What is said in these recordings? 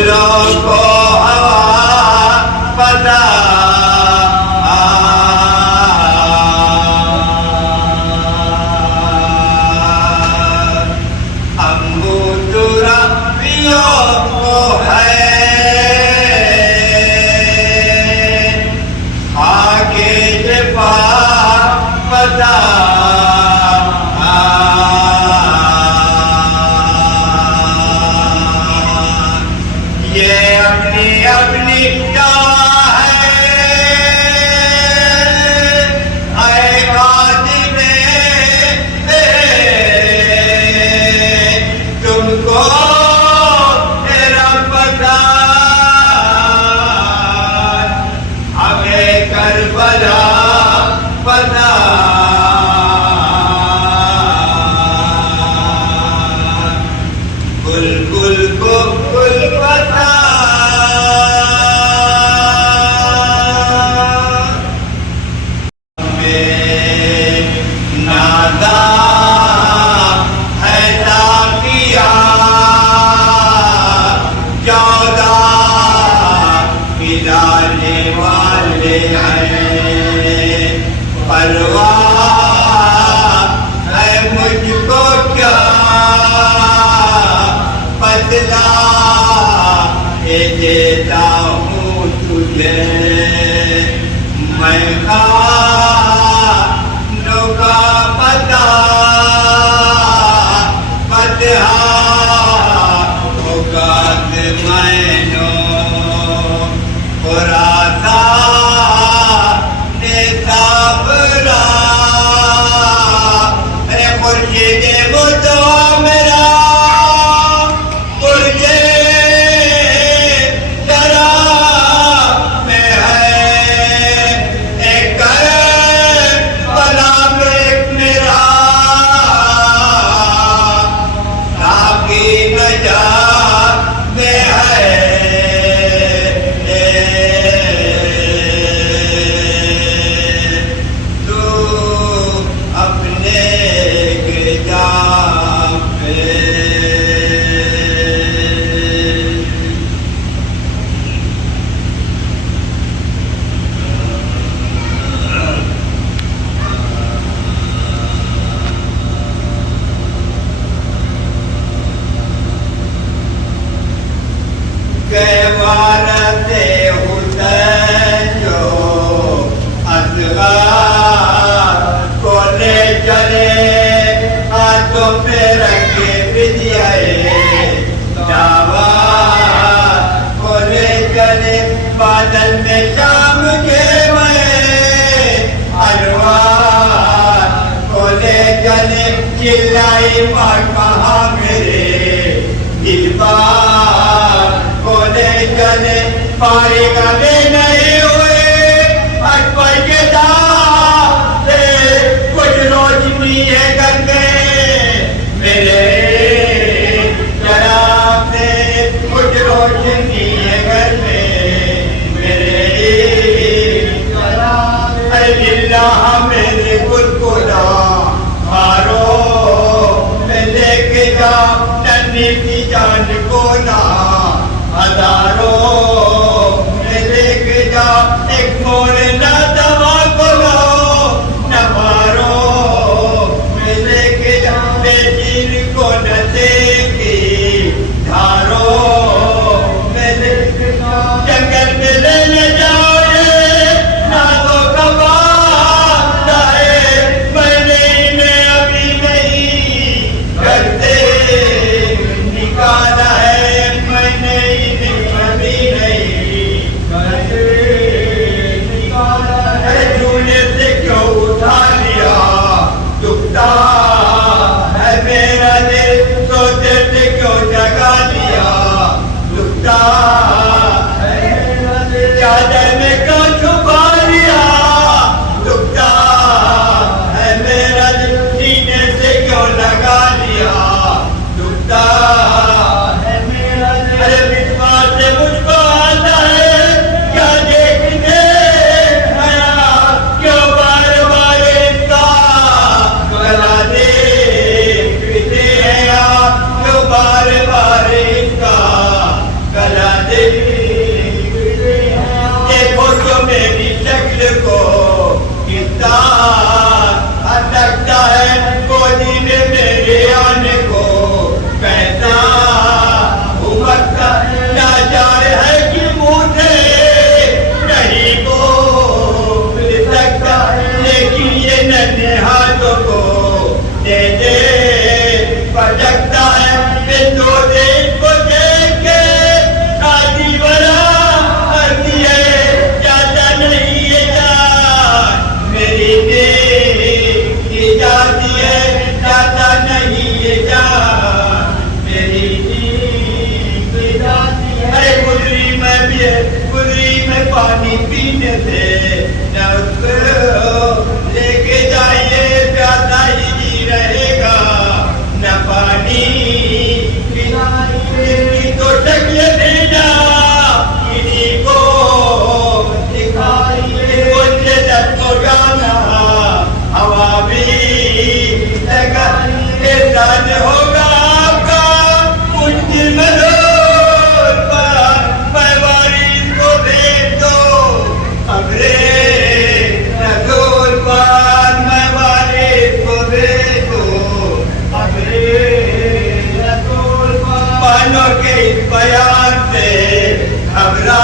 گلوں کو ہوا پتا دیتا ہوں تجھے میں خانوں کا پتہ ہوگا مینو خراساں صبرا اے خورشید وہ تو میرا بادل میں شام کے میں الوار کھولے جلے چلائی ماں کہاں میرے دل بار کھولے جلے پارے گلے نہیں ہوئے اکبر کے داغ سے کچھ روشنی ہے گھر میں میرے جناب سے کچھ روشنی ہے گھر میں اللہ میرے گل کو لا مارو میں لے کے جا ننھی سی جان کو نا ہزاروں میں لے کے جا ایک موڑ نہ دوا کو لاؤ نہ مارو میں لے کے جا بے چیر کو نہ دیکھی دھارو میں لے کے جا جنگل میں لے جاؤ نہ تو کبا چلیے گزری میں پانی پینے سے نہ اس کو لے کے جائیے پیاسا ہی رہے گا نہ پانی پلائیے تو شکل دینا انہیں کو دکھائیے ان سے دست کو جانا ہوا بھی لگائیے دان ہوگا آپ کا مشکل میں بیان سے گھبرا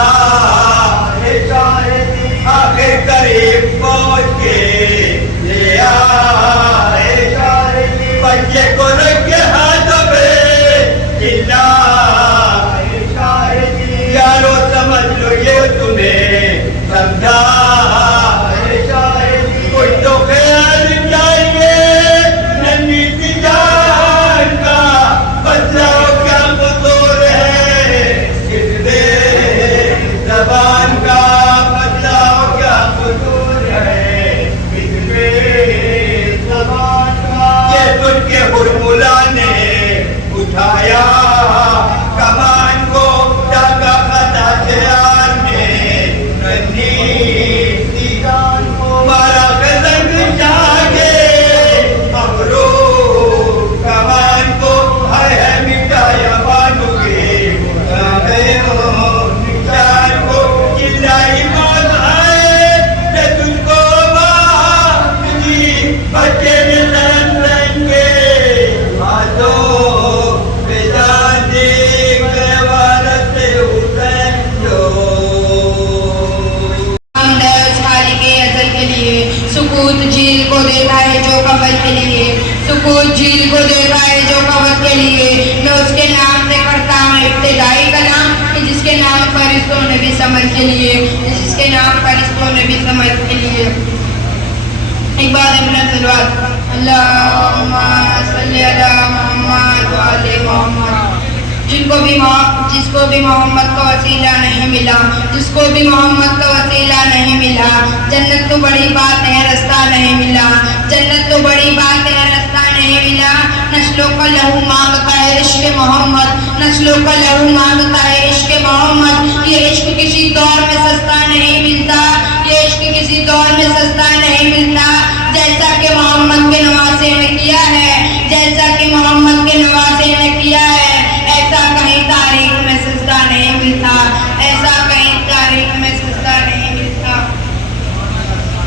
آخر قریب پہنچ کے لے آئے بچے کو رکھ کے ہاتھوں پہ چلا یارو سمجھ لو یہ تمہیں سمجھا کچھ تو خیال چاہیے ننھی سی جان کا بچاؤ کیا قصور ہے اس بے زبان کا بچاؤ کیا قصور ہے اس بے زبان کا یہ سن کے ہرملا نے اٹھایا کمان کو ڈاکا خطا شیار نے ننھی سی جان کو مارا گزنگ چاہے امرو کمان کو ہے مٹایا بانو کے نشان کو چلائی موت ہے کہ تجھ کو ماں تجھی بچے نے سرن رنگ کے ہاتھوں پہ جان دیکھ وارث حسین جو سکوت جھیل کو دیتا ہے جو قبر کے لیے سکوت جھیل کو دیتا ہے جو قبر کے لیے میں اس کے نام سے کرتا ہوں ابتدائی کلام کہ جس کے نام فرشتوں نے بھی سمجھ کے لیے جس کے نام فرشتوں نے بھی سمجھ کے لیے ایک بات اپنا سلوات اللہم صلی علی محمد و علی محمد جس کو بھی محمد کا وسیلہ نہیں ملا جس کو بھی محمد کا وسیلہ نہیں ملا جنت تو بڑی بات ہے رستہ نہیں ملا جنت تو بڑی بات ہے رستہ نہیں ملا نسلوں کا لہو مانگتا ہے عشق محمد نسلوں کا لہو مانگتا ہے عشق محمد یہ عشق کسی دور میں سستا نہیں ملتا یہ عشق کسی دور میں سستا نہیں ملتا جیسا کہ محمد کے نواسے نے کیا ہے جیسا کہ محمد کے نواسے نے کیا ہے ایسا کہیں تاریخ میں سجدہ نہیں ملتا ایسا کہیں تاریخ میں سجدہ نہیں ملتا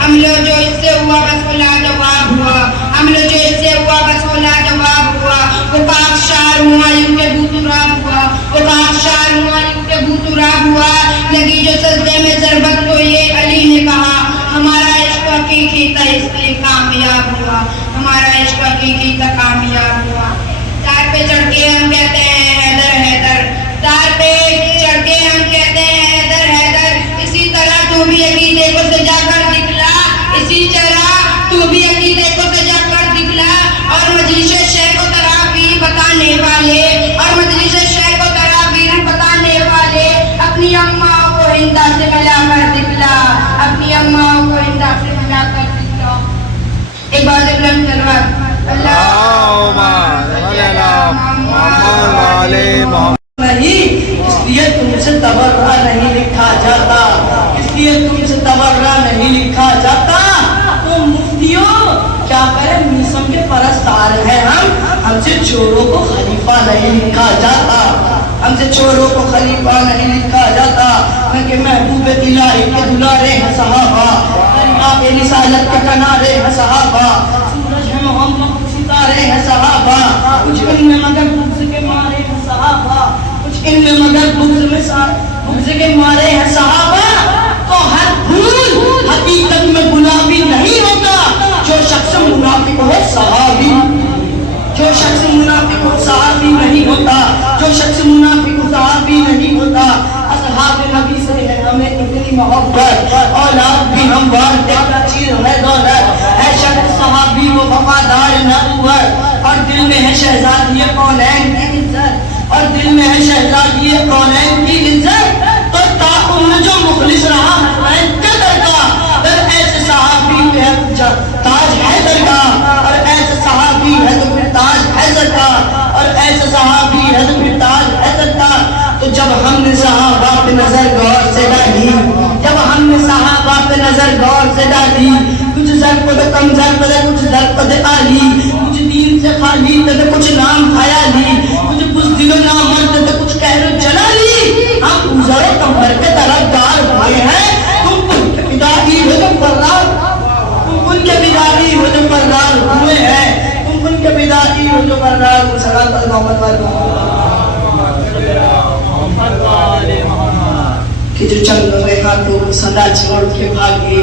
ہم لوگ جو اس سے ہوا بس وہ لاجواب ہوا ہم لوگ جو اس سے ہوا بس وہ لاجواب ہوا وہ پاک شار ہمایوں کے بوتراب ہوا وہ پاک شار ہمایوں کے بوتراب ہوا لگی جو سجدے میں ضربت تو یہ علی نے کہا ہمارا عشق حقیقی تھا اس لیے کامیاب ہوا ہمارا عشق حقیقی تھا کامیاب ہوا تار پہ چڑھ کے ہم کہتے ہیں حیدر حیدر تار پہ چڑھ کے ہم کہتے ہیں حیدر حیدر اسی طرح تو بھی عقیدے کو سجا کر دکھلا اسی طرح تو بھی عقیدے کو سجا کر دکھلا اور مجلس شیخ کو تراویح بتانے والے اور مجلس شیخ کو تراویح بتانے والے اپنی اماں کو ہندا سے ملا کر دکھلا اپنی اماں کو ہندا سے ملا کر دکھلا ایک بار بلند تلوار نہیں اس لیے تم سے تبرہ نہیں لکھا جاتا اس لیے تم سے تبرہ نہیں لکھا جاتا تو مفتیوں کیا کریں میسم کے پرستار ہیں ہم سے چوروں کو خلیفہ نہیں لکھا جاتا ہم سے چوروں کو خلیفہ نہیں لکھا جاتا کہ محبوب الہی کے دلارے ہیں صحابہ درگاہ رسالت کے کنارے ہیں صحابہ سورج ہے محمد ستارے ہیں صحابہ کچھ ان میں مگر بغض کے مارے ہیں صحابہ کچھ ان میں مگر بغض کے مارے ہیں صحابہ تو ہر پھول حقیقت میں گلابی نہیں ہوتا جو شخص منافق ہو صحابی جو شخص منافق ہو صحابی نہیں ہوتا جو شخص منافق ہو صحابی نہیں ہوتا اصحاب نبی سے ہے ہمیں اتنی محبت اولاد بھی ہم وارتے کا چیز ہے دولت ہے شخص صحابی وہ وفادار نبوت اور دل میں ہے شہزادی کونین کی عزت اور دل میں ہے شہزادی کونین کی عزت تو صحابہ پہ نظر غور سے ڈالی، جب ہم نے صحابہ پہ نظر غور سے ڈالی، کچھ زرپد کم زرپد کچھ زرپد آلی، کچھ دین سے خالی تھے کچھ نام خیالی، کچھ بزدل و نامرد تھے کچھ قہر و جلالی، ہم اوزر و کمبر کے طرفدار ہوئے ہیں، تم ان کے بدائی ہو جو فرار، تم ان کے بدائی ہو جو فرار ہوئے ہیں، تم ان کے بدائی ہو جو فرار ہوئے، صلاۃ محمد کہ جو جنگوں میں ہاتھوں کو صدا چھوڑ کے بھاگے.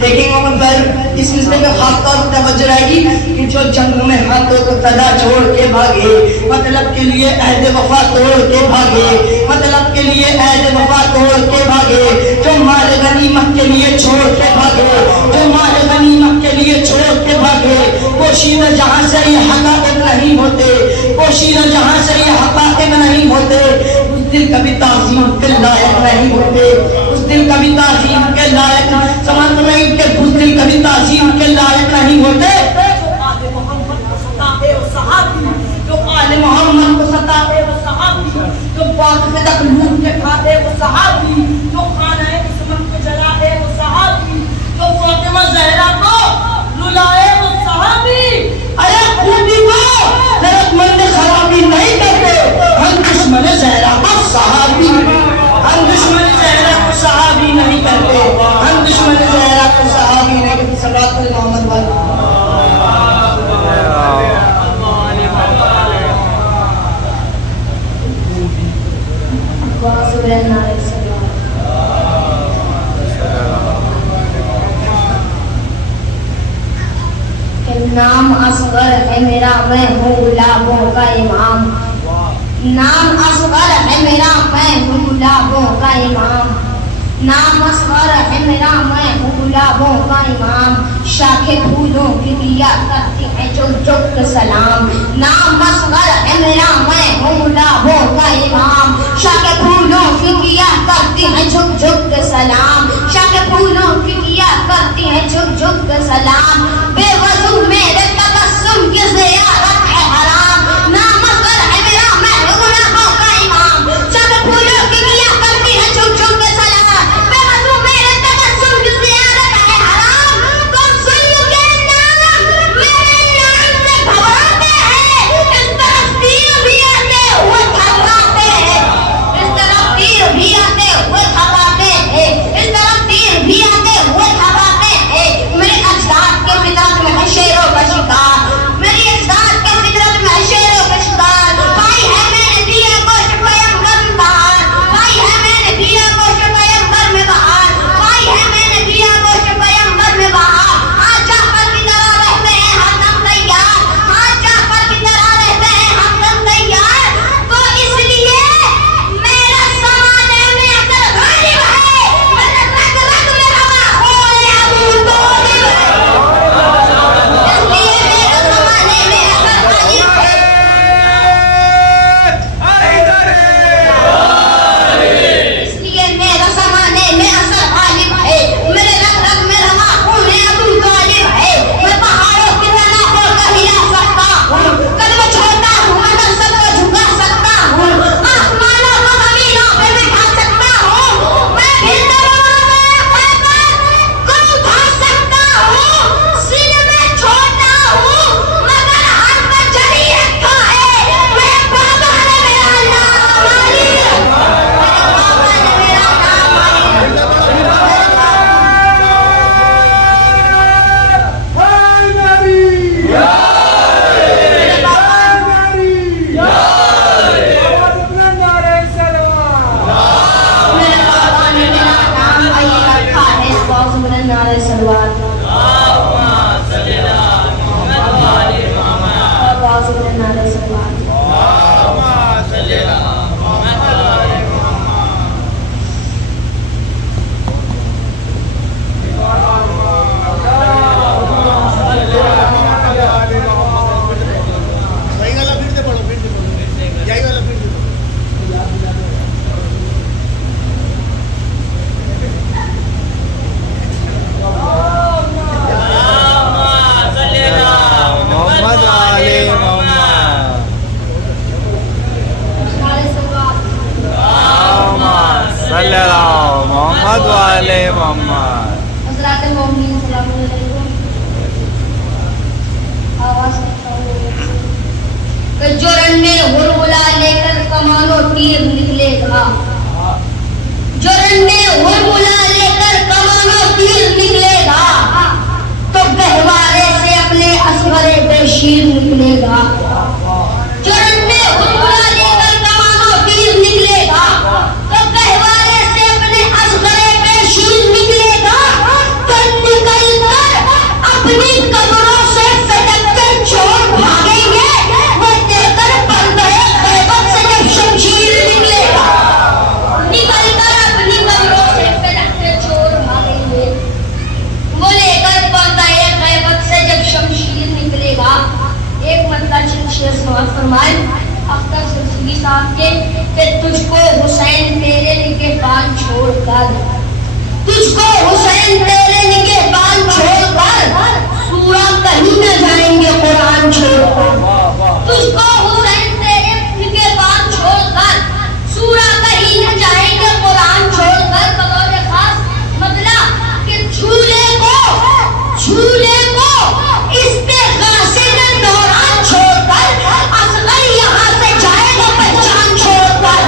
دیکھیں گے وہاں پر اس مسئلے میں خاص طور پر توجہ رہے گی کہ جو جنگوں میں ہاتھوں کو صدا چھوڑ کے بھاگے، مطلب کے لیے عہد وفا توڑ کے بھاگے، مطلب کے لیے عہد وفا توڑ کے بھاگے، جو مال غنیمت کے لیے چھوڑ کے بھاگے، جو مال غنیمت کے لیے چھوڑ کے بھاگے، پوشیدہ جہاں سے یہ حقائق نہیں ہوتے، پوشیدہ جہاں سے یہ حقائق نہیں ہوتے، دل کبھی تعظیم کے لائق نہیں ہوتے، اس دل کبھی تعظیم کے لائق سمجھ میں کہ اس دل کبھی تعظیم کے لائق نہیں ہوتے. جو آل محمد کو ستاتے وہ صحابی، جو پاک پہ تکلوم کے کھاتے وہ صحابی، جو خانہ عصمت کو جلاتے وہ صحابی، جو فاطمہ زہرا کو رلائے وہ صحابی. ارے خوبی کو غیرت مند خرابی نہیں کرتے، ہم دشمن زہرا کو صحابی، ہم دشمن زہرا کو صحابی نہیں کرتے، ہم دشمن زہرا کو صحابی نہیں کرتے. صلاۃ محمد والے نام اصغر ہے میرا میں ہوں گلابوں کا امام، نام اصغر ہے میرا میں ہوں گلابوں کا امام، نام اصغر ہے میرا میں ہوں گلابوں کا امام، شاخ پھولوں کی دیا کرتی ہے جھک جھک کے سلام، نام اصغر ہے میرا میں ہوں گلابوں کا امام، شاخ پھولوں کی دیا کرتی ہے جھک جھک کے سلام، شاخ پھولوں کی دیا کرتی ہے جھک جھک کے سلام، بے وضو میرے تبسم کی زیارت ہے حرام، نام اصغر ہے میرا میں ہوں گلابوں کا امام، شاخ پھولوں کی دیا کرتی ہے جھک جھک کے سلام، بے وضو میرے تبسم کی زیارت ہے حرام. تم سن کے نام میرے نام سے گھبراتے ہیں، اس طرف تیر بھی آتے ہوئے گھبراتے ہیں، اس طرف تیر بھی آتے ہوئے گھبراتے ہیں، اس طرف تیر بھی آتے ہوئے گھبراتے ہیں. میرے اجداد کے فطرت صلی اللہ محمد والے محمد. حضرات مومنین السلام علیکم. آواز کہ جو رن میں ہرملا لے کر کمانو تیر نکلے گا، جو رن میں ہرملا لے کر کمانو تیر نکلے گا، تو گہوارے سے اپنے اصغر بے شیر نکلے گا. جو رن میں ہرملا لے کر کمانو تیر نکلے گا، تو گہوارے سے اپنے اصغر بے شیر نکلے گا. تو نکل کر اپنی قبروں سے سٹک کر چور بھاگیں گے، وہ دے کر پردے غیبت سے جب شمشیر نکلے گا. نکل کر اپنی قبروں سے سٹک کر چور بھاگیں گے، وہ لے کر پردے غیبت سے جب شمشیر نکلے گا. ایک مرتبہ شیخ سماعت فرمائے اختر سلسلہ صاحب کے کہ تجھ کو حسین تیرے نگہبان چھوڑ کر، تجھ کو حسین تیرے نگہبان چھوڑ کر سورہ کہیں نہ جائیں گے قرآن چھوڑ کر. تجھ کو حسین تیرے نگہبان چھوڑ کر سورہ کہیں نہ جائیں گے قرآن چھوڑ کر. بطور خاص مطلب کہ جھولے کو استغاثے کے دوران چھوڑ کر اصغر یہاں سے جائے گا پہچان چھوڑ کر.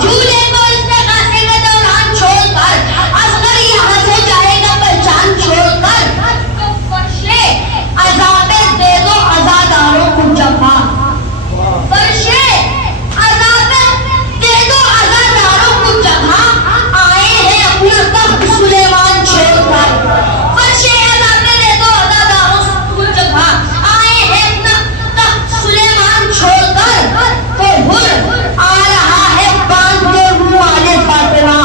جھولے کو استغاثے کے دوران چھوڑ کر اصغر یہاں سے جائے گا پہچان چھوڑ کر. تو فرشے عذاب دے دو عزاداروں کو جفا، فرشے عذاب دے دو عزاداروں کو جفا. آئے ہیں اپنا تخت سلیمان چھوڑ کر، فرشے عذاب دے دو عزاداروں کو جفا. آئے ہیں اپنا تخت سلیمان چھوڑ کر. تو ہر آ رہا ہے باندھ کے رومال فاطمہ.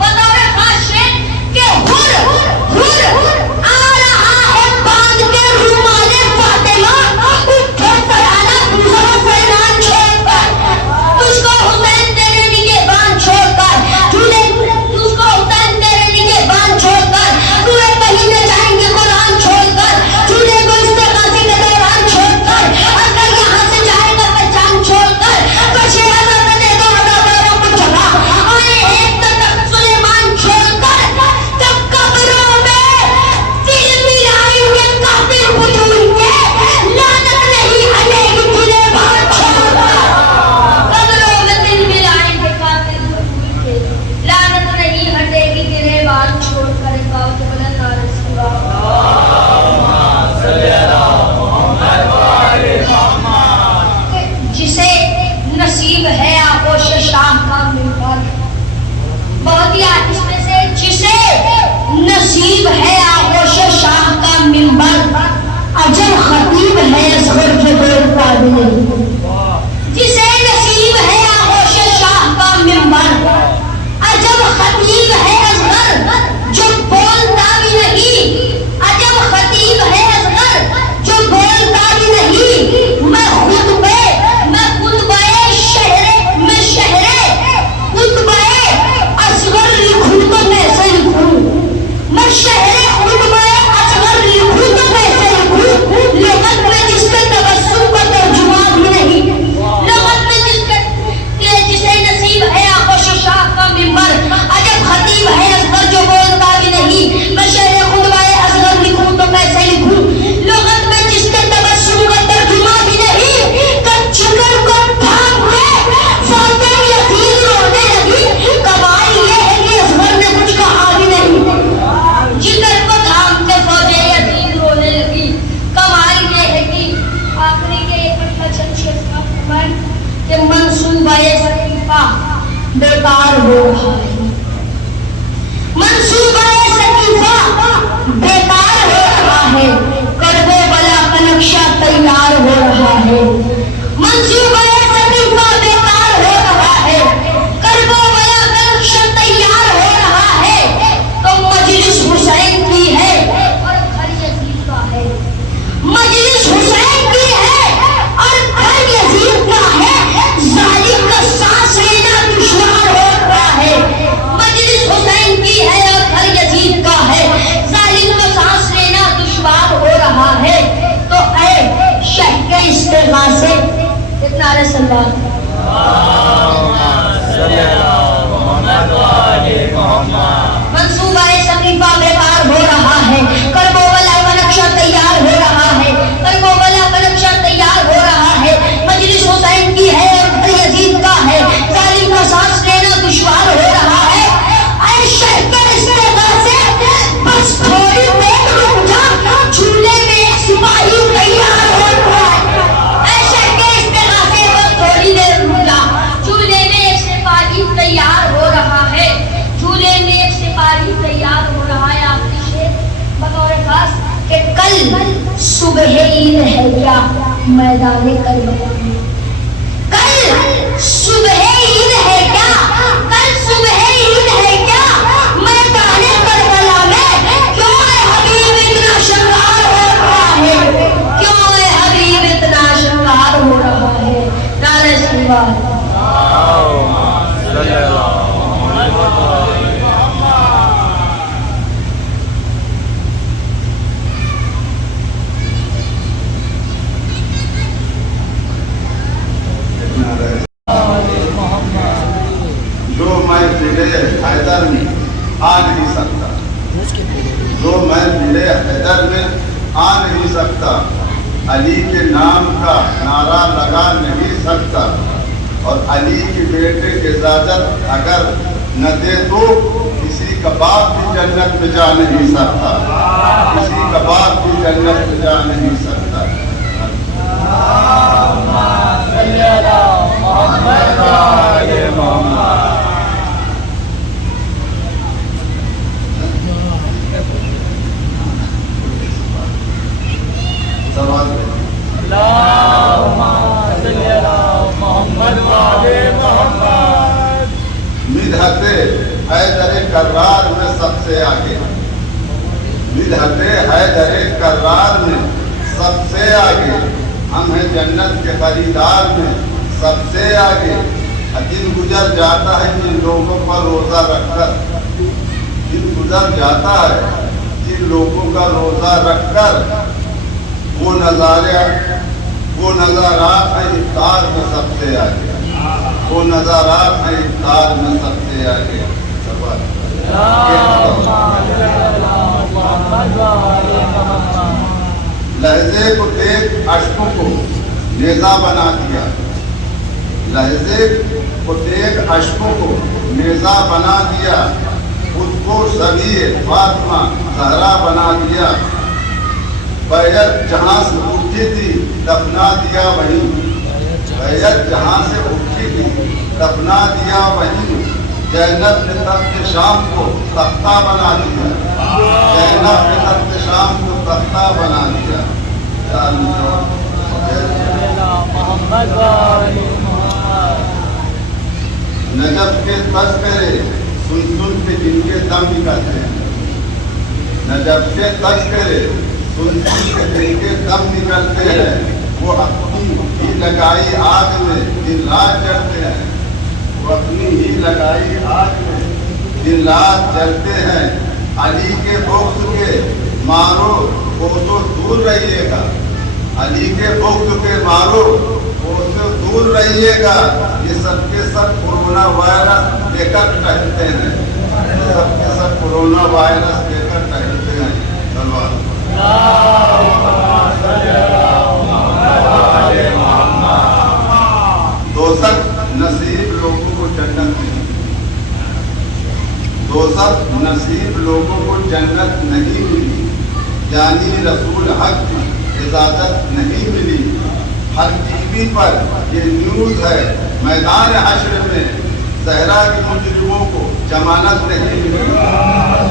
بطور خاص کہ ہر آ رہا ہے باندھ کے رومال فاطمہ. اٹھے ترانہ گزرو فیضان چھوڑ کر، تجھ کو حسین تیرے نگہبان چھوڑ کر، تجھ کو حسین تیرے نگہبان چھوڑ کر سورہ کہیں نہ جائیں گے قرآن چھوڑ کر. جھولے کو استغاثے کے دوران چھوڑ کر اگر یہاں سے جائے گا پہچان چھوڑ کر. فرشے عذاب دے دو عزاداروں کو جفا. آئے ایک تخت سلیمان چھوڑ کر. جب قبروں میں دل ملائیں گے کافر وجود کے، لعنت نہیں ہٹے گی گریبان چھوڑ کر. قبروں میں دل ملائیں گے کافر وجود کے، لعنت نہیں ہٹے گی گریبان چھوڑ کر. بات بلند نعرہ جسے نصیب ہے آغوش شاہ کا منبر. بہت ہی آہستہ سے، جسے نصیب ہے آغوش شاہ کا منبر، اجل خطیب ہے اصغر جو بولتا بھی نہیں. جسے نصیب ہے آغوش شاہ کا منبر، عجب خطیب ہے اصغر جو بولتا بھی نہیں. عجب خطیب ہے اصغر جو بولتا بھی نہیں. میں خطبے خطبے اصغر لکھوں تو کیسے لکھوں. میں شہر خطبے اصغر لکھوں تو کیسے لکھوں. لغت میں جس کے تبسم کا ترجمہ بھی نہیں، لغت میں جسے نصیب ہے آغوش شاہ کا منبر، عجب خطیب ہے اصغر جو بولتا بھی نہیں. میں شہر خطبہ اصغر لکھوں تو کیسے لکھوں. لغت میں جس کے تبسم کا ترجمہ بھی نہیں. کچھکر کو بھاگ کے فاتح یزید رونے لگی. کمال یہ ہے کہ اصغر نے کچھ کہا بھی نہیں. جگر کو تھام کے فوج یزید رونے لگی. کمال یہ ہے کہ آخری کے ایک مرتبہ شمشیر کا فرمان کہ منصوبہ سقیفہ بیکار ہو رہا ہے. منصوبہ سقیفہ بیکار ہو رہا ہے. کرب و بلا کا نقشہ تیار ہو رہا ہے. منصوبہ سقیفہ بیکار ہو رہا ہے. کرب و بلا کا نقشہ تیار ہو رہا ہے. تو مجلس حسین کی ہے اور گھر یزید کا ہے. مجلس حسین کی ہے اور گھر یزید کا ہے. ظالم کا سانس لینا دشوار ہو رہا ہے. مجلس حسین کی ہے اور گھر یزید کا ہے. ظالم کا سانس لینا دشوار ہو رہا ہے. تو اے شہ کے استغاثے اتنا رسول اللہ صبح عید ہے کیا میدان کربلا میں، کل صبح عید ہے کیا، کل صبح عید ہے کیا میدان کربلا میں، کیوں اے حبیب اتنا شرار ہو رہا ہے، کیوں اے حبیب اتنا شرار ہو رہا ہے، نعرہ سلوات جو میں ملے حیدر میں آ نہیں سکتا، جو میں ملے حیدر میں آ نہیں سکتا، علی کے نام کا نعرہ لگا نہیں سکتا، اور علی کے بیٹے کی اجازت اگر نہ دے تو کسی کا باپ بھی جنت میں جا نہیں سکتا، کسی کا باپ بھی جنت میں جا نہیں سکتا۔ سوال مدحت حیدر کرار میں سب سے آگے، مدحت حیدر کرار میں سب سے آگے، ہم ہیں جنت کے خریدار میں سب سے آگے۔ دن گزر جاتا ہے جن لوگوں پر روزہ رکھ کر، دن گزر جاتا ہے جن لوگوں کا روزہ رکھ کر، وہ نظارات ہیں افطار میں سب سے آگے، وہ نظارات ہیں افطار میں سب سے آگے۔ لہجے کو دیکھ اشکوں کو نیزہ بنا دیا، لہجے کو دیکھ اشکوں کو نیزہ بنا دیا، خود کو شبیہ فاطمہ زہرا بنا دیا، بیعت جہاں سے اٹھی تھی دفنا دیا وہیں، بیعت جہاں سے اٹھی تھی دفنا دیا وہیں، زینب نے تخت شام کو تختہ بنا دیا، زینب نے تخت شام کو تختہ بنا دیا۔ نجف کے تذکرے سن سن کے جن کے دم نکلتے ہیں، نجف کے تذکرے سن سن کے جن کے دم نکلتے ہیں، وہ اپنی ہی لگائی آگ میں دن رات جلتے ہیں، وہ اپنی ہی لگائی آگ میں دن رات جلتے ہیں۔ علی کے بغض کے مارو وہ تو دور رہیے گا، علی کے بغض کے مارو وہ تو دور رہیے گا، یہ سب کے سب کورونا وائرس لے کر ٹہلتے ہیں، یہ سب کے سب کورونا وائرس لے کر ٹہلتے ہیں۔ دوزخ نصیب لوگوں کو جنت نہیں، دوزخ نصیب لوگوں کو جنت نہیں ملی، یعنی رسول حق کی اجازت نہیں ملی۔ ہر ٹی وی پر یہ نیوز ہے، میدان حشر میں زہرا کے مجرموں کو ضمانت نہیں ملی،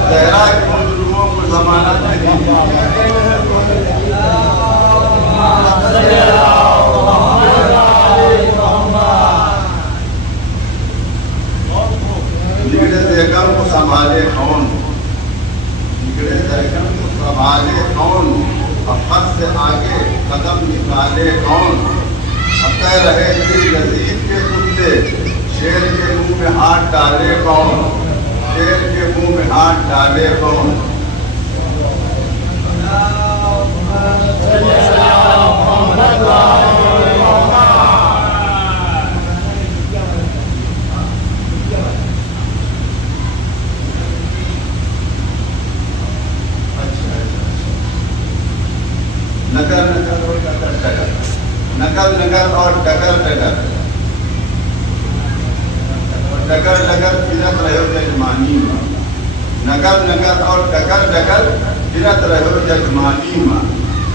زہرا کے مجرموں کو ضمانت نہیں ملی۔ بگڑے بیگم کو سنبھالے کون، بگڑے بیگم کو سنبھالے کون، حق سے آگے قدم نکالے کون، اکے رہے دل لذیذ کے کتے، شیر کے منہ میں ہاتھ ڈالے کون، شیر کے منہ میں ہاتھ ڈالے کون۔ نگر نگر اور ڈگر ڈگر، نگر نگر اور ڈگر ڈگر، ڈگر ڈگر پھرت رہو ججمانی ماں، نگر نگر اور ڈگر ڈگر پھرت رہو ججمانی ماں،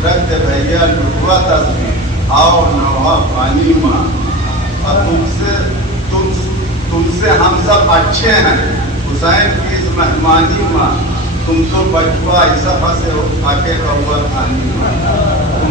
رکھ دے بھیا لٹوا تصویر آؤ نوحہ پانی ماں، اور تم سے ہم سب اچھے ہیں، حسین کی اس مہمانی ماں، تم تو بچوا اس سفر سے آ کے اوور آنی ماں، تم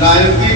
90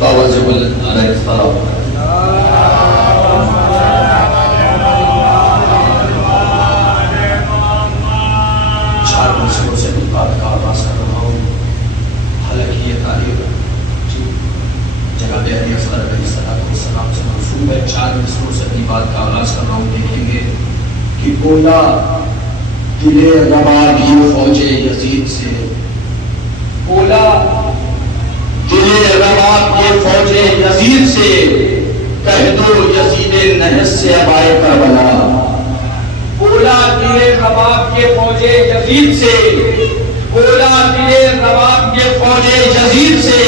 بابا جبل علیہ السلام چار مسئلوں سے بات کا آغاز کر رہا ہوں. حالانکہ یہ تعلیم جناب علی اصغر علیہ السلام سے منسوب ہے. چار مسئلوں سے اپنی بات کا آغاز کر رہا ہوں. دیکھیں گے کہ گویا دل رباب یہ فوج یزید سے، بولا دل رباب یہ فوج یزید سے، کہہ دو یزید نحس سے ابائے کربلا. بولا دل رباب کے فوج یزید سے، بولا دل رباب کے فوج یزید سے،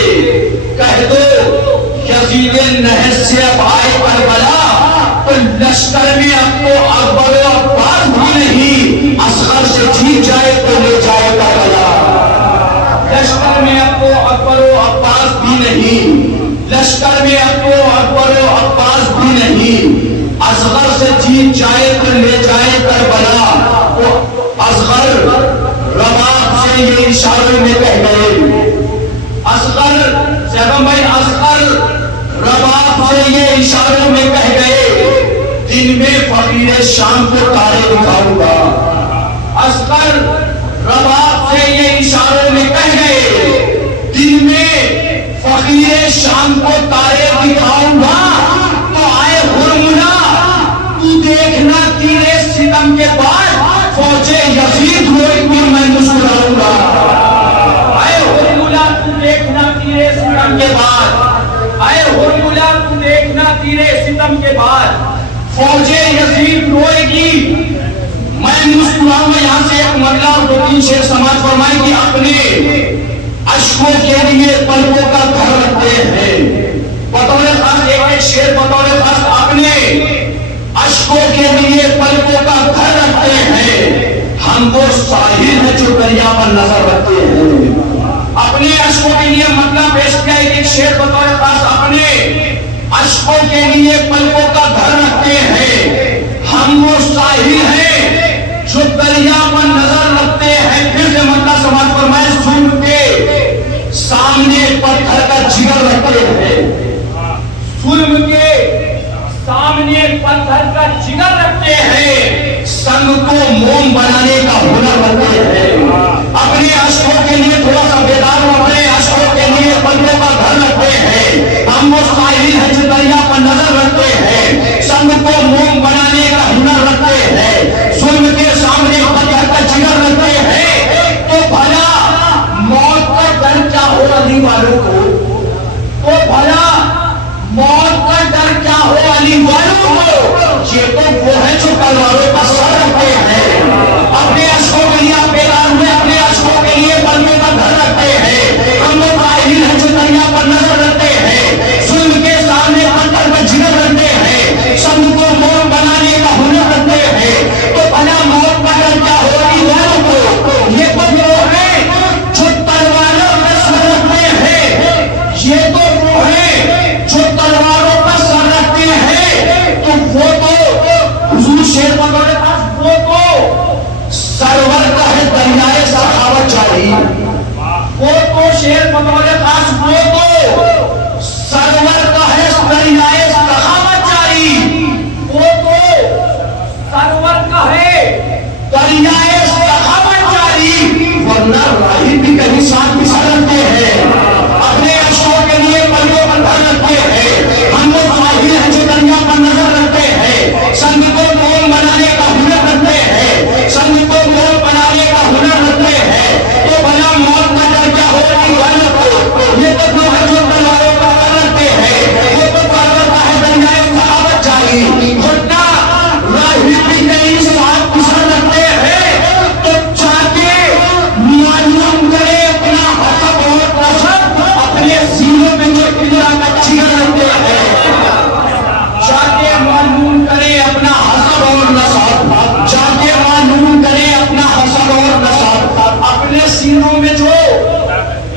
کہہ دو یزید نحس سے ابائے کربلا. تو لشکر میں اب تو اکبر و عباس بھی نہیں، اصغر سے جیت جائے تو لے جائے کربلا. لشکر میں اب تو اکبر و عباس بھی نہیں، لشکر میں اب تو اکبر و عباس بھی نہیں، اصغر سے جیت جائے تو لے جائے کربلا. وہ اصغر رباب سے یہ اشارے میں کہہ گئے، اصغر سیغم بھائی اصغر رباب سے یہ اشاروں میں کہہ گئے، دن میں فقیر شام کو تارے دکھاؤں گا. اصغر رباب سے یہ اشاروں میں کہہ گئے، دن میں فقیر شام کو تارے دکھاؤں گا. تو آئے ہرملا تو دیکھنا تیرے ستم کے بعد فوج یزید ہوئے گی میں مسکراؤں گا. آئے ہرملا تو دیکھنا تیرے ستم کے بعد، آئے ہرملا تو دیکھنا تیرے ستم کے بعد فوج یزید روئے گی میں مسکراؤں گا. یہاں سے ایک مطلع اور دو تین شعر سماعت فرمائیں کہ اپنے اشکوں کے لیے پلکوں کا گھر رکھتے ہیں. بطور خاص ایک شعر بطور خاص اپنے اشکوں کے لیے پلکوں کا گھر رکھتے ہیں. ہم وہ ساحل ہیں جو دریا پر نظر رکھتے ہیں. اپنے اشکوں کے لیے مطلب پیش کیا ہے کہ شعر بطور خاص اپنے اشکوں کے لیے پلکوں کا گھر رکھتے ہیں. ہم وہ ساحل ہیں جو دریا پر نظر رکھتے ہیں. پھر سے مطلب سماعت فرمائے، ظلم کے سامنے پتھر کا جگر رکھتے ہیں. ظلم کے سامنے پتھر کا جگر رکھتے ہیں، سنگ کو موم بنانے کا ہنر رکھتے ہیں. اپنے اشکوں کے لیے تھوڑا سا بیدار ہو، اپنے اشکوں کے لیے پلکوں کا گھر رکھتے ہیں. ہم وہ ساحل ہیں جو دریا پر نظر رکھتے ہیں، سنگ کو موم بنانے کا ہنر رکھتے ہیں. ظلم کے سامنے پتھر کا جگر رکھتے ہیں. تو بھلا موت کا ڈر کیا ہو علی والوں کو، تو بھلا موت کا ڈر کیا ہو علی والوں کو. یہ تو وہ ہے جو تلواروں کا سر رکھتے ہیں. اپنے اشکوں کے لیے بیدار ہوئے، اپنے اشکوں کے لیے پلکوں کا گھر رکھتے ہیں. ہم وہ ساحل ہیں جو دریا پر نظر رکھتے ہیں، ظلم کے سامنے پتھر کا جگر رکھتے ہیں، سنگ کو موم بنانے کا ہنر رکھتے ہیں. تو بھلا موت کا ڈر کیا ہو علی والوں کو. یہ تو وہ ہے جو تلواروں کا سر رکھتے ہیں، یہ تو وہ ہے جو تلواروں کا سر رکھتے ہیں. تو وہ تو حضور شیر بطور خاص وہ تو سرور کا ہے دریائے سخاوت جاری. وہ تو شیر بطور خاص وہ تو سرور کا ہے دریائے سخاوت جاری. وہ تو سرور کا ہے دریائے سخاوت جاری. ورنہ راہی بھی کہیں ساتھ بھی رکھتے ہیں، اپنے اشکوں کے لیے پلکوں پر گھر رکھتے ہیں. ہم وہ ساحل ہیں جو دریا پر نظر رکھتے ہیں، سنگ کو موم بنانے کا ہنر رکھتے ہیں، سنگ کو موم بنانے کا ہنر رکھتے ہیں. تو بھلا موت کا ڈر کیا ہو علی والوں کو. یہ تو وہ ہے جو تلواروں کا گھر رکھتے ہیں، وہ تو پرور کا ہے دریائے سخاوت جاری. ورنہ راہی بھی کہیں ساتھ گزر رکھتے ہیں. تو چاہتے معلوم کرے اپنا حسب اور نسب، اپنے سینوں میں جو پنجرا کا جگر رکھتے ہیں. چاہتے معلوم کرے اپنا حسب اور نسب، چاہتے معلوم کرے اپنا حسب اور نسب، اپنے سینوں میں جو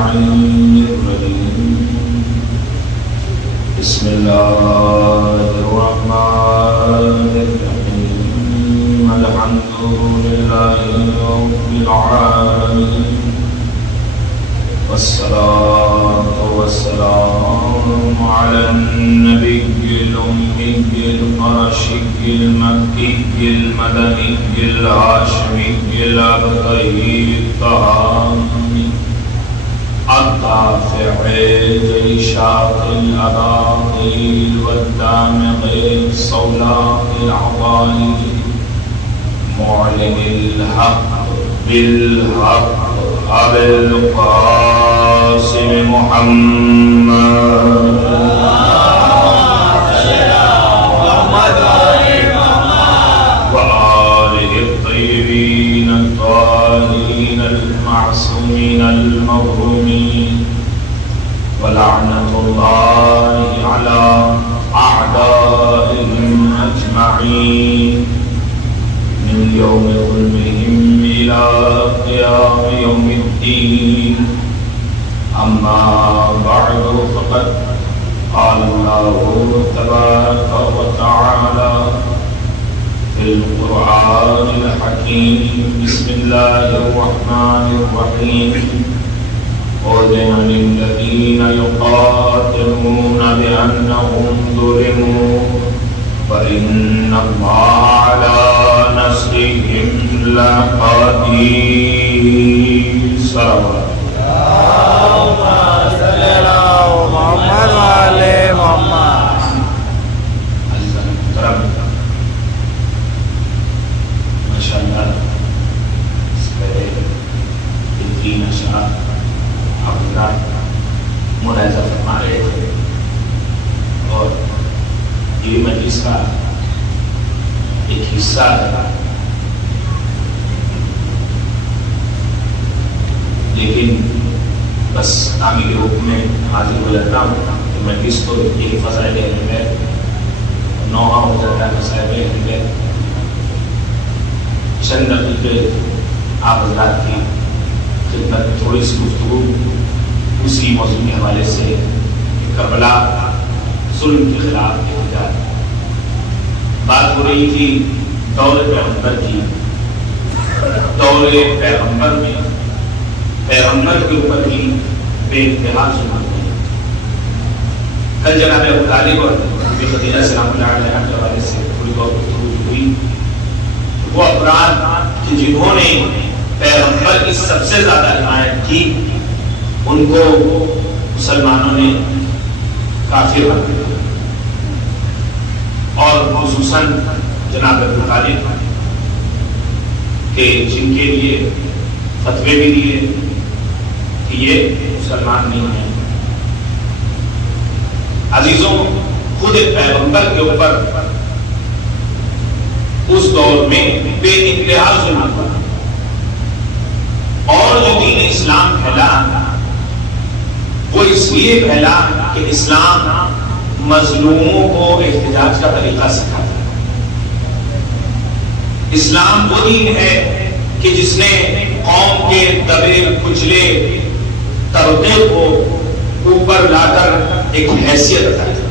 اللعين الرجيم بسم الله الرحمن الرحيم الحمد لله رب العالمين والصلاة والسلام على النبي الأمي القرشي المكي المدني الهاشمي الأبطي الطهامي الدافع جيشات الأباطيل والدامغ الصولاء العضائل معلن الحق بالحق أبي القاسم محمد وآله الطيبين الطاهرين المعصومين المظلومين ولعنة الله على أعدائهم أجمعين من يوم ظلمهم إلى قيام يوم الدين أما بعد فقد قال الله تبارك وتعالى في القرآن الحكيم بسم الله الرحمن الرحيم أذن للذين يقاتلون بأنهم ظلموا وإن الله على نصرهم لقدير صلوات اللهم صل على محمد وعلى محمد. عزیزان محترم ماشاءاللہ اس پہلے بہترین اشعار حضرات ملاحظہ فرما رہے تھے اور یہ مجلس کا ایک حصہ ہے، لیکن بس تعمیری روپ میں حاضر ہو جاتا ہوں کہ مجلس تو یہی فضائل اہل بیت نوحہ ہو جاتا ہے مسائل اہل بیت. چند دقیقے آپ حضرات کی خدمت میں تھوڑی سی گفتگو اسی موضوع کے حوالے سے کربلا ظلم کے خلاف احتجاج. بات ہو رہی تھی دور پیغمبر کی. دور پیغمبر میں پیغمبر کے اوپر ہی بے انتہا ظلم ہوئی. کل جناب ابو طالب اور بی خدیجہ سلام اللہ علیہ کے حوالے سے تھوڑی بہت گفتگو ہوئی. وہ افراد کہ جنہوں نے پیغمبر کی سب سے زیادہ حمایت کی ان کو مسلمانوں نے کافر بنا دیا، اور خصوصاً جناب ابو طالب کہ جن کے لیے فتوے بھی دیے کہ یہ مسلمان نہیں ہیں. عزیزوں، خود پیغمبر کے اوپر اس دور میں بے انتہا ظلم ہوا، اور جو دین اسلام پھیلا وہ اس لیے پھیلا کہ اسلام مظلوموں کو احتجاج کا طریقہ سکھاتا ہے. اسلام وہ دین ہے کہ جس نے قوم کے دبے کچلے طبقے کو اوپر لا کر ایک حیثیت عطا کی.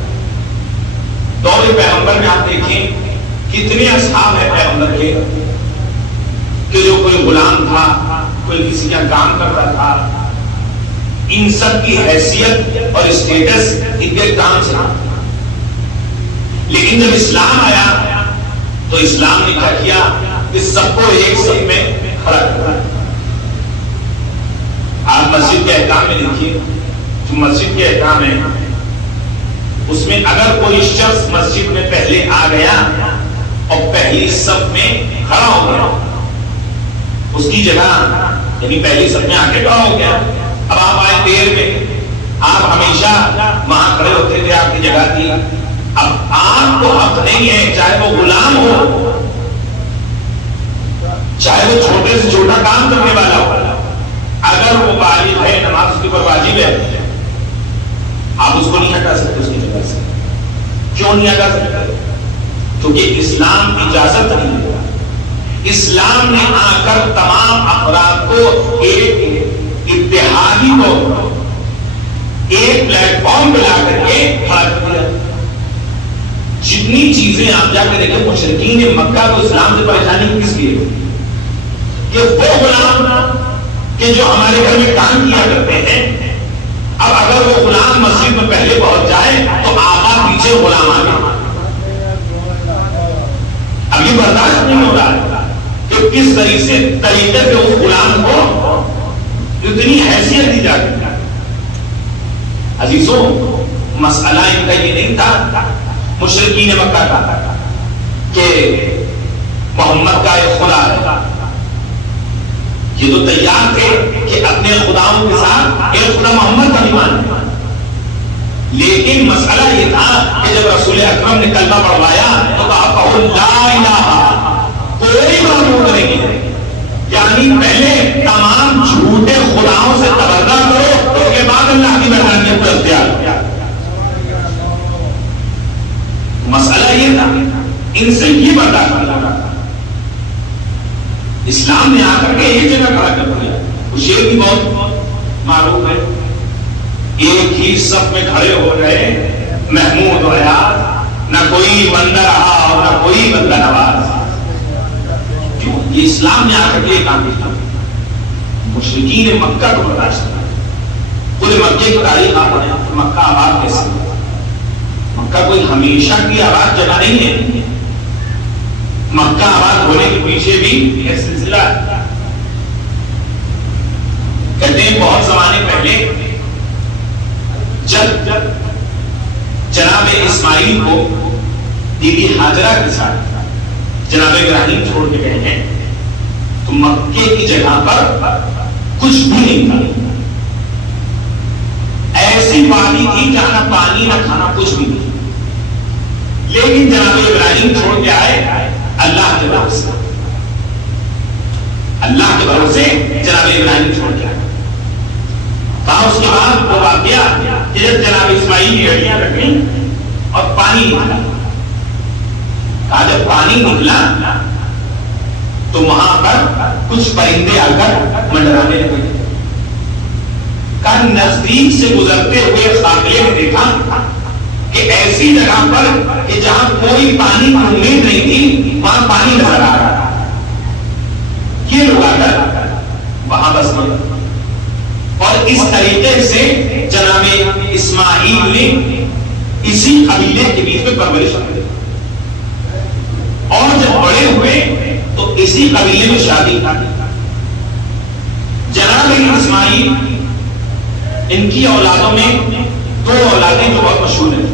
دور پیغمبر میں آپ دیکھیں کتنے اصحاب ہیں پیغمبر کے کہ جو کوئی غلام تھا، کوئی کسی کا کام کرتا تھا، ان سب کی حیثیت اور اسٹیٹس ان کے کام سے. لیکن جب اسلام آیا تو اسلام نے کیا کیا کہ سب کو ایک سب میں کھڑا کیا. آپ مسجد کے احکام میں دیکھیے، جو مسجد کے احکام ہیں اس میں اگر کوئی شخص مسجد میں پہلے آ گیا اور پہلی صف میں کھڑا ہو گیا، اس کی جگہ یعنی پہلی صف میں آ کے کھڑا ہو گیا. اب آپ آئے دیر میں، آپ ہمیشہ وہاں کھڑے ہوتے تھے، آپ کی جگہ تھی. اب آپ کو حق نہیں ہے، چاہے وہ غلام ہو، چاہے وہ چھوٹے سے چھوٹا کام کرنے والا ہو، اگر وہ بالغ ہے، نماز اس کے اوپر واجب ہے، آپ اس کو نہیں ہٹا سکتے اس کی جگہ سے. کیوں نہیں ہٹا سکتے؟ کیونکہ اسلام اجازت نہیں دیتا. اسلام نے آ کر تمام افراد کو ایک اتحادی صحابی کو ایک پلیٹ فارم پہ لا کر کے کھڑا کر دیا. جتنی چیزیں آپ جا کے دیکھیں مشرکین مکہ کو اسلام سے پریشانی کس لیے کہ وہ غلام کہ جو ہمارے گھر میں کام کیا کرتے ہیں، اب اگر وہ غلام مسجد میں پہلے پہنچ جائے تو آقا پیچھے غلام آ گئے. اب یہ برداشت نہیں ہو رہا ہے کہ کس طریقے سے اس غلام کو اتنی حیثیت دی جاتی ہے. عزیزوں، مسئلہ ان کا یہ نہیں تھا مشرکین مکہ کا کہ محمد کا ایک خدا ہے. یہ تو تیار تھے کہ اپنے خداؤں کے ساتھ ایک خدا محمد کا ایمان ہے. لیکن مسئلہ یہ تھا کہ جب رسول اکرم نے کلمہ پڑھوایا تو کہا قول لا الہ، کوئی معبود نہیں ہے. یعنی پہلے تمام جھوٹے خداؤں سے تبرہ کرو، اس کے بعد اللہ کی وحدانیت کو اختیار کیا. مسئلہ یہ تھا ان سے یہ برداشت نہیں ہو رہا تھا. اسلام نے آ کر کے ایک جگہ کھڑا کر دیا. وہ شعر بھی بہت معروف ہے، ایک ہی صف میں کھڑے ہو گئے محمود و ایاز، نہ کوئی بندہ رہا اور نہ کوئی بندہ نواز. کیوں؟ یہ اسلام نے آ کر کے کام کیا. مشرکین مکہ کو برداشت کرنا. خود مکے کی تاریخ آپ پڑھیں، مکہ آباد کیسے ہوا؟ مکہ کوئی ہمیشہ کی آباد جگہ نہیں ہے. مکہ آباد ہونے کے پیچھے بھی ایک سلسلہ ہے. کہتے ہیں بہت زمانے پہلے جب جناب اسماعیل کو بی بی ہاجرہ کے ساتھ جناب ابراہیم چھوڑ کے گئے ہیں تو مکے کی جگہ پر کچھ بھی نہیں تھا. ایسی وادی تھی جہاں نہ پانی نہ کھانا کچھ بھی نہیں. لیکن جناب ابراہیم چھوڑ کے آئے اللہ کے بھروسے. اللہ کے بھروسے جناب ابراہیم چھوڑ کے آئے. اس کے بعد وہ واقعہ کہ جب جناب اسماعیل کی ہڈیاں رکھ گئیں اور پانی نکلا. کہا جب پانی نکلا تو وہاں پر کچھ پرندے آ کر منڈرانے لگے. کہا نزدیک سے گزرتے ہوئے قافلے میں دیکھا کہ ایسی جگہ پر کہ جہاں کوئی پانی کی امید نہیں تھی وہاں پانی نظر آ رہا. یہ لوگ آ کر وہاں بس گئے اور اس طریقے سے جناب اسماعیل نے اسی قبیلے کے بیچ میں پرورش کی اور جب بڑے ہوئے تو اسی قبیلے میں شادی کی. جناب اسماعیل ان کی اولادوں میں دو اولادیں جو بہت مشہور ہیں،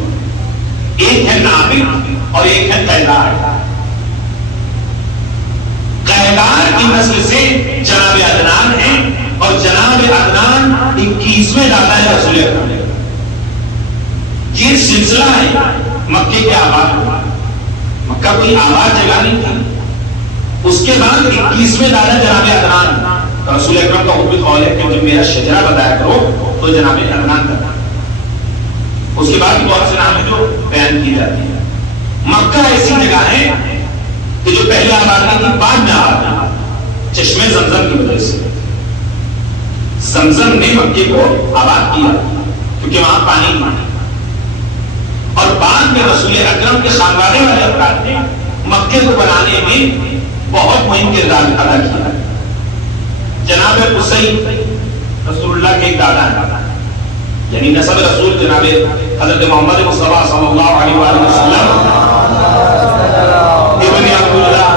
ایک ہے نابغ اور ایک ہے قیدار. قیدار کی نسل سے جناب عدنان ہیں اور جناب عدنان 21ویں دادا ہے رسول اکرم. یہ سلسلہ ہے مکے کے آباد. مکہ کوئی آباد جگہ نہیں تھی. اس کے بعد 21ویں دادا جناب عدنان. رسول اکرم کا حکم قول ہے کہ میرا شجرہ بتایا کرو تو جناب عدنان کا. اس کے بعد بہت سے نام ہے جو بیان کی جاتی ہے. مکہ ایسی جگہ ہے کہ جو پہلے آباد نہیں تھی بعد میں آباد چشمے زمزم کی وجہ سے. زمزم نے مکے کو آباد کیا کیونکہ وہاں پانی تھا. اور بعد میں رسول اکرم کے خانوانے والے افراد نے مکے کو بنانے میں بہت مہم کردار ادا کیا. جناب قصی رسول اللہ کے ایک دادا ہیں، یعنی نسب رسول جناب حضرت محمد مصطفیٰ صلی اللہ علیہ وآلہ وسلم ابن عبداللہ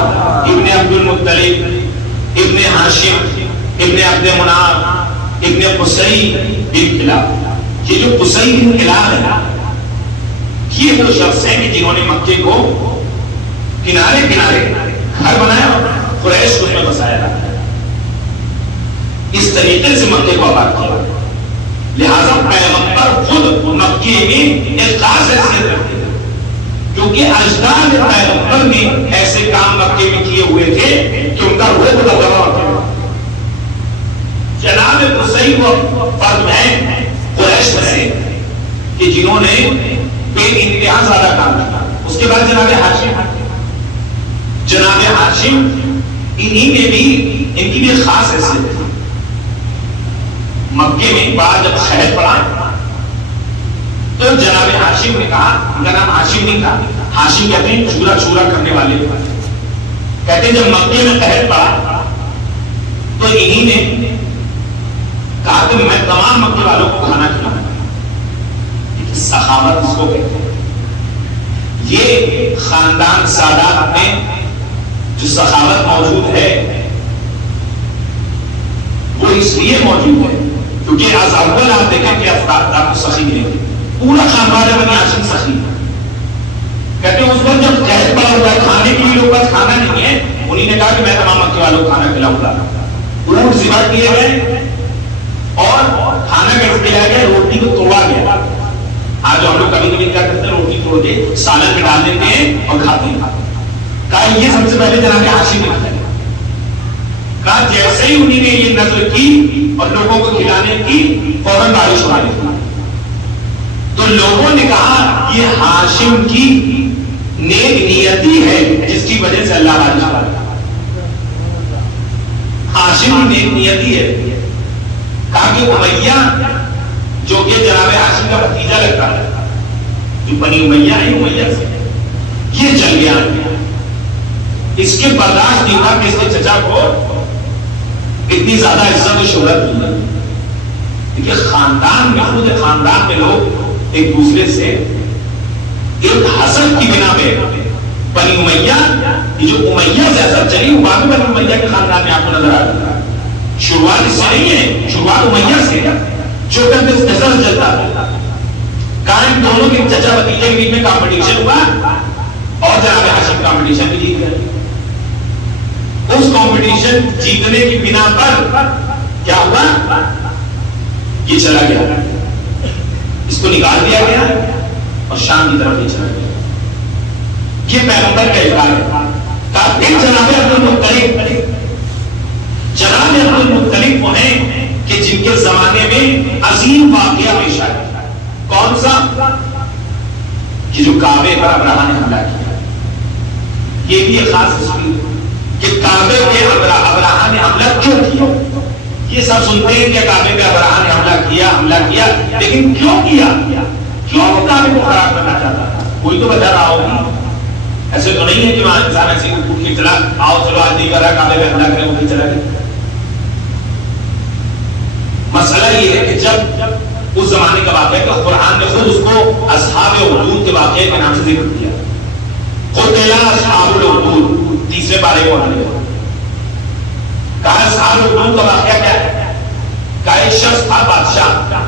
ابن عبد المطلب ابن ہاشم ابن عبد مناف ابن قصی بن کلاب. یہ جو قصی بن کلاب ہے یہ وہ شخص ہیں کہ جنہوں نے مکے کو کنارے کنارے گھر بنایا اور قریش کو میں بسایا تھا. اس طریقے سے مکے کو آباد کیا. لہذا پیغمبر خود مکے میں ایک خاص حیثیت رکھتے تھے کیونکہ اجداد پیغمبر نے ایسے کام مکے میں کیے ہوئے تھے کہ ان کا روح متبرہ ہوتا ہے. جناب قصی کو فرد ہے قریش میں سے کہ جنہوں نے بے انتہا زیادہ کام کیا. اس کے بعد جناب ہاشم انہی میں بھی ان کی بھی خاص حیثیت تھی. مکے میں بڑا جب شہر پڑا تو جناب ہاشم نے کہا، ان کا نام ہاشم نہیں تھا، ہاشم کہتے ہیں چورا چورا کرنے والے، کہتے ہیں جب مکے میں قحط پڑا تو انہی نے کہا کہ میں تمام مکے والوں کو کھانا کھلاؤں گا۔ سخاوت اس کو کہتے ہیں۔ یہ خاندان سادات میں جو سخاوت موجود ہے وہ اس لیے موجود ہے کیونکہ از اول آپ دیکھیں کہ افراد آپ کو سخی ملیں گے، پورا خاندان بنی ہاشم سخی ہے۔ کہتے ہیں اس وقت جب قحط پڑا ہوا ہے، کھانے کے لیے لوگ پاس کھانا نہیں ہے، انہی نے کہا کہ میں تمام مکے والوں کو کھانا کھلاؤں گا۔ اونٹ ذبح کیے گئے اور کھانا کیسے کھلایا گیا؟ روٹی کو توڑا گیا۔ آج ہم لوگ کبھی کبھی کیا کرتے ہیں، روٹی توڑ کے سالن میں ڈال دیتے ہیں اور کھاتے ہیں۔ کہا یہ سب سے پہلے جناب ہاشم نے کھایا۔ کہا جیسے ہی انہی نے یہ نذر کی اور لوگوں کو کھلانے کی، فوراً بارش ہو رہی تھی۔ تو لوگوں نے کہا یہ ہاشم کی نیک نیتی ہے جس کی وجہ سے اللہ بارش ہو رہا ہے۔ ہاشم کی نیک نیتی ہے۔ کہا کہ امیہ جو کہ جناب ہاشم کا بھتیجا لگتا ہے، جو بنی امیہ ہے امیہ سے، یہ چل گیا۔ اس کے برداشت نہیں تھا کہ اس کے چچا کو اتنی زیادہ عزت و شہرت ملی۔ دیکھیے خاندان میں، خود خاندان میں لوگ ایک دوسرے سے ایک حسد کی بنا پہ بنی امیہ، یہ جو امیہ سے حسد چلی وہ بعد میں بنی امیہ کے خاندان میں آپ کو نظر آ رہا ہے۔ شروعات اس سے نہیں ہے، شروعات امیہ سے جو کرتے اس نظر چلتا ہے۔ کائم دونوں کے چچا بھتیجے کے بیچ میں کمپٹیشن ہوا اور جناب ہاشم کمپٹیشن بھی جیت گئے۔ اس کمپٹیشن جیتنے کی بنا پر کیا ہوا؟ یہ چلا گیا، اس کو نکال دیا گیا اور شام کی طرف یہ چلا گیا۔ یہ پیغمبر کا اقرار ہے۔ جناب عبد المطلب وہ ہیں کہ جن کے زمانے میں عظیم واقعہ پیش آیا۔ کون سا؟ کہ جو کعبے پر ابراہا نے حملہ کیا۔ یہ بھی ایک خاص تصویر کہ کعبے پہ ابراہا نے حملہ کیوں کیا۔ یہ سب سنتے ہیں کہ کعبے پہ ابراہا نے حملہ کیا، لیکن کیوں کیا؟ کیوں وہ کعبے کو خراب کرنا چاہتا تھا؟ کوئی تو بتا رہا ہوگی۔ ایسے تو نہیں ہے کہ وہاں انسان ایسے اٹھ کے چلا، آؤ چلو آج نہیں کر رہا کعبے پہ حملہ کریں، وہ چلا گیا۔ مسئلہ یہ ہے کہ جب اس زمانے کا واقعہ کہ قرآن نے خود اس کو اصحاب اخدود کے واقعے کے نام سے ذکر کیا۔ قتل اصحاب الاخدود، تیسرے پارے کو آنے لگا۔ کہا اصحاب اخدود کا واقعہ کیا ہے؟ کہا ایک شخص تھا بادشاہ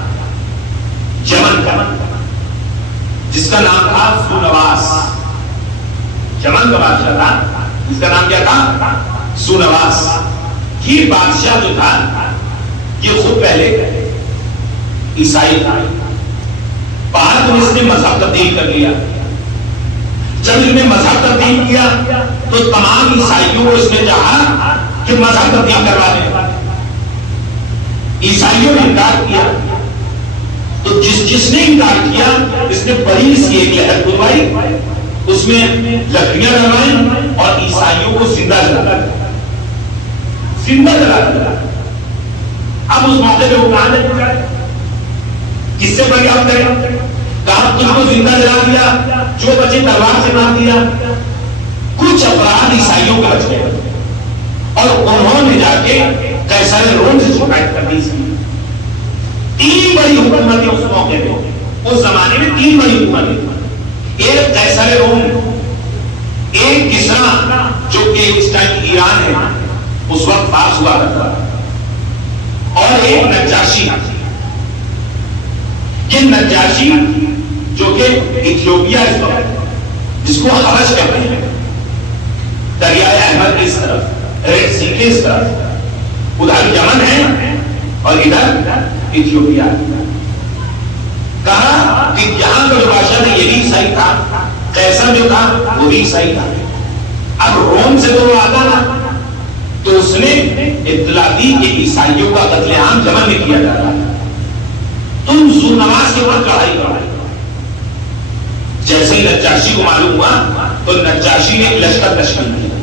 یمن کا، جس کا نام تھا سونواس۔ یمن کا بادشاہ تھا جس کا نام کیا تھا؟ سونواس۔ یہ بادشاہ جو تھا یہ خود پہلے عیسائی تھا، بعد میں اس نے مذہب تبدیل کر لیا۔ جب اس نے مذہب تبدیل کیا تو تمام عیسائیوں کو اس نے چاہا کہ مذہب تبدیل کروا دیں۔ عیسائیوں نے انکار کیا تو جس نے انکار کیا اس نے بڑی سی ایک لہر بلوائی، اس میں لکڑیاں ڈلوائیں اور عیسائیوں کو زندہ جلا دیا۔ اب اس موقع پہ وہ کہاں لے جائے، کس سے فریاد کریں؟ کہا تم کو زندہ جلا دیا، جو بچے تلوار سے مار دیا۔ کچھ افراد عیسائیوں کے بچ گئے اور انہوں نے جا کے قیصر روم سے شکایت کر دی۔ تین بڑی حکومتیں اس موقع پہ، اس زمانے میں تین بڑی حکومتیں، ایک قیصر روم، ایک کسرا جو کہ اس ٹائم ایران ہے، اس وقت فارس ہوا کرتا تھا، اور ایک نجاشی۔ یہ نجاشی جو کہ ایتھیوپیا اس وقت جس کو حبش کہتے ہیں، دریائے احمر کی اس طرف، ریڈ سی کی اس طرف، ادھر یمن ہے اور ادھر ایتھیوپیا۔ کہا کہ یہاں کا جو بادشاہ تھا یہ بھی عیسائی تھا، قیصر جو تھا وہ بھی عیسائی تھا۔ اب روم سے تو وہ آتا نا، تو اس نے اطلاع دی کہ عیسائیوں کا قتل عام یمن میں کیا جا رہا ہے، تم ذونواس کے اوپر چڑھائی کرو۔ جیسے ہی نجاشی کو معلوم ہوا تو نجاشی نے لشکر تشکیل کیا۔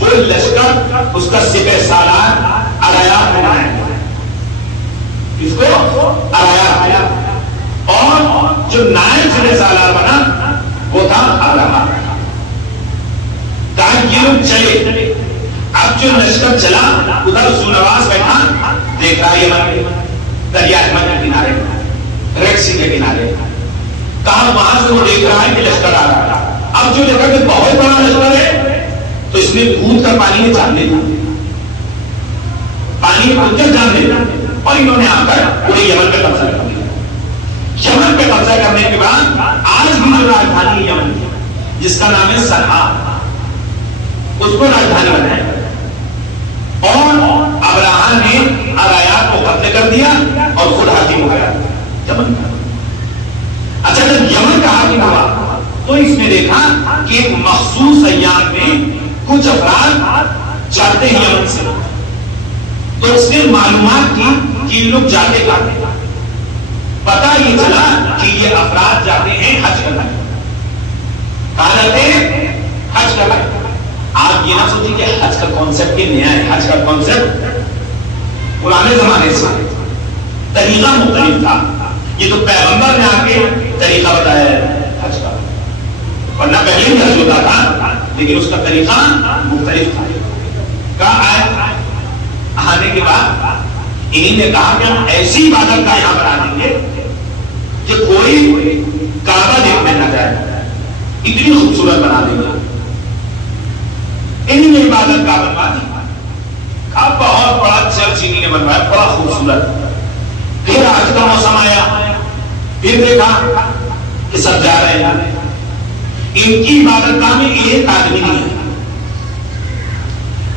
وہ لشکر اس کا سپہ سالار اریا بنایا، اس کو ارایا، اور جو نائب سرے سالار بنا وہ تھا ارہا. کہا یہ لوگ چلے. اب جو لشکر چلا ادھر سونواس بیٹھا دیکھ رہا یمن دریا یمن کے کنارے ریڈ سی کے کنارے. کہا وہاں سے وہ دیکھ رہا ہے کہ لشکر آ رہا ہے. اب جو دیکھا کہ بہت بڑا لشکر ہے تو اس نے کود کر پانی میں جان دیا، پانی میں کود کر جان دیا، اور انہوں نے آ کر پورے یمن پہ قبضہ کر لیا. یمن پہ قبضہ کرنے کے بعد آج بھی جو راجدھانی یمن جس کا نام ہے سنعا، اس کو راجدھانی بنایا، اور ابراہا نے ارایات کو قتل کر دیا اور خود حاکم ہو گیا یمن کا. اچھا جب یمن کا حاکم ہوا تو اس نے دیکھا کہ ایک مخصوص ایام میں کچھ افراد جاتے ہیں یمن سے، تو اس نے معلومات کی کہ یہ لوگ جاتے کہاں. پتہ یہ چلا کہ یہ افراد جاتے ہیں حج کرنے. کہاں جاتے ہیں؟ حج کرنے. آپ یہ نہ سوچیں کہ حج کا کانسیپٹ یہ نیا ہے. حج کا کانسیپٹ پرانے زمانے سے، طریقہ مختلف تھا. یہ تو پیغمبر نے آ کے طریقہ بتایا ہے حج کا، ورنہ پہلے بھی حج ہوتا تھا لیکن اس کا طریقہ مختلف تھا. کہا آنے کے بعد انہی نے کہا کہ ہم ایسی عبادت کا یہاں بنا دیں گے کہ کوئی کعبہ دیکھنے نہ جائے، اتنی خوبصورت بنا دیں گے. انہی نے عبادت کا بنوا دی. کہا بہت بڑا چرچ انہی نے بنوایا، بڑا خوبصورت. پھر آج کا موسم آیا، پھر دیکھا کہ سب جا رہے ہیں. ان کی عبادت گاہ میں ایک آدمی نہیں ہے.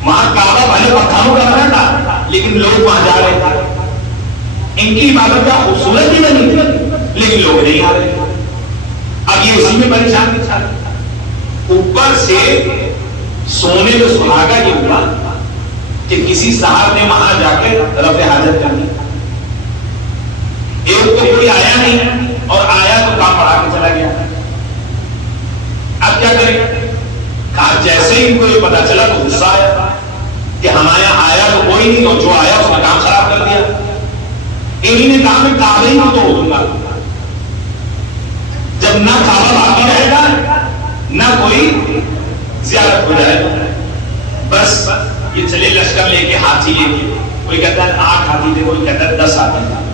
وہاں کعبہ بھلے پتھروں کا بنا تھا لیکن لوگ وہاں جا رہے تھے. ان کی عبادت گاہ خوبصورت بھی بنی لیکن لوگ نہیں آ رہے. اب یہ اسی میں پریشان تھا. اوپر سے سونے میں سہاگا یہ ہوا کہ کسی صاحب نے وہاں جا کے رفع حاجت کرنی. ایک تو کوئی آیا نہیں، اور آیا تو کام پڑھا کے چلا گیا. اب کیا کریں؟ کہا جیسے ہی ان کو یہ پتا چلا تو غصہ آیا کہ ہمارے یہاں آیا تو کوئی نہیں، اور جو آیا اس نے کام خراب کر دیا. انہی نے کہا میں کعبہ ہی توڑ دوں گا. جب نہ کعبہ باقی رہے گا نہ کوئی زیارت ہو جائے گا. بس یہ چلے لشکر لے کے، ہاتھی لے کے. کوئی کہتا ہے 8 ہاتھی تھے، کوئی کہتا ہے 10 ہاتھی تھے.